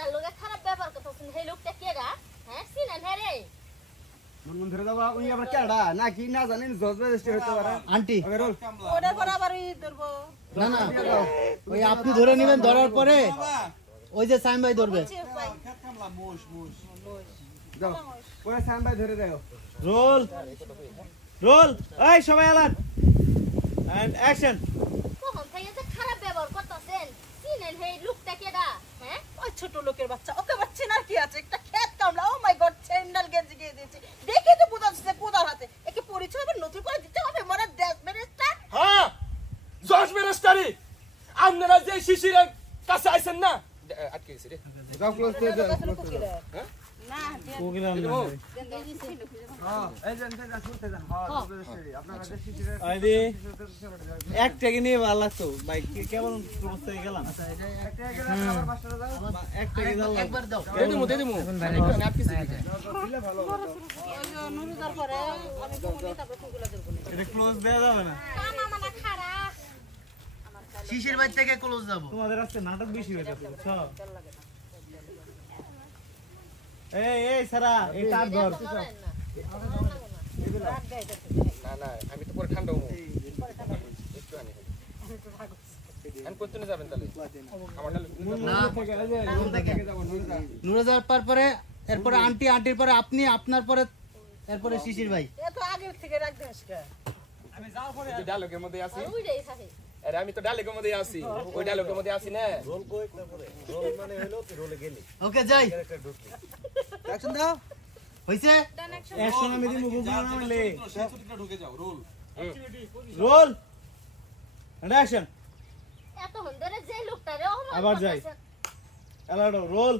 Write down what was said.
লোকটার লগে খারাপ ব্যবহার করতেছেন সেই লোকটা কে গা হ্যাঁ চিনেন হ্যাঁ রে মন ধরে যাবা ওই আবার কেডা নাকি না জানেন জজ রেজিস্ট্রি হতে পারে আন্টি ওটা বরাবর ধরবো না না ওই আপনি ধরে নেবেন ধরার পরে ওই যে সাইম ভাই ধরবে যাও ওই সাম ভাই ধরে দাও রোল রোল এই সবাই অ্যালার্ট এন্ড অ্যাকশন কখন থেকে যে খারাপ ব্যবহার করতেছেন চিনেন সেই লোকটা কে গা হ্যাঁ ওই ছোট লোকের বাচ্চা ওকে বাচ্চা না কি আছে একটা খেত কামলা ও মাই গড স্যান্ডেল গেঞ্জি দিয়ে দিয়েছে দেখে তো বোঝা যাচ্ছে কোদার হাতে একে পরিচয় আবার নতুন করে দিতে হবে মানে দেশ মিনিস্টার হ্যাঁ জজ মিনিস্টারি আপনারা যে শিশিরের কাছে আইছেন না আটকে গেছে রে যাও ক্লোজ করে দাও না কোকিলা হ্যাঁ এই যে এনতে যা শুনতে যান হ্যাঁ জজ রেজিস্ট্রি আপনারা যে শিশিরের আইদি এক টাকা নিয়ে ভালো লাগতো ভাই কেমন অবস্থায় গেলাম একটা গেলে আবার পাঁচটা দাও এক টাকা দাও একবার দাও দে দিমু আটকে গেছে দিলে ভালো হতো নুরুদার পরে আমি ঘুমনি তারপর ফুগুলা দেব না এটা ক্লোজ দেওয়া যাবে না কানা মানা খারাপ শিশির ভাই থেকে ক্লোজ যাব তোমাদের আজকে নাটক বেশি হয়ে যাচ্ছে বুঝছো এই সারা এই তার ধর না না আমি তো পরে ঠান্ডা হবো একটু আনি আমি কোত্তনে যাবেন তাহলে আমার না থেকে যাবো নুরদা নুরে যাওয়ার পরে এরপরে আন্টি আন্টির পরে আপনি আপনার পরে এরপরে শিশির ভাই এ তো আগের থেকে রাখতে আসকা আমি ডায়লগের মধ্যে আছি ওইটাই থাকে আরে আমি তো ডায়লগের মধ্যে আছি ওই ডায়লগের মধ্যে আছি না ওকে যাই অ্যাকশন দাও হইছে অ্যাকশন আমি দিমু গুগল নামলে ঢুকে যাও রোল রোল এন্ড অ্যাকশন এত হন্দরে যে লোকটা রে আবার যাই। Alert role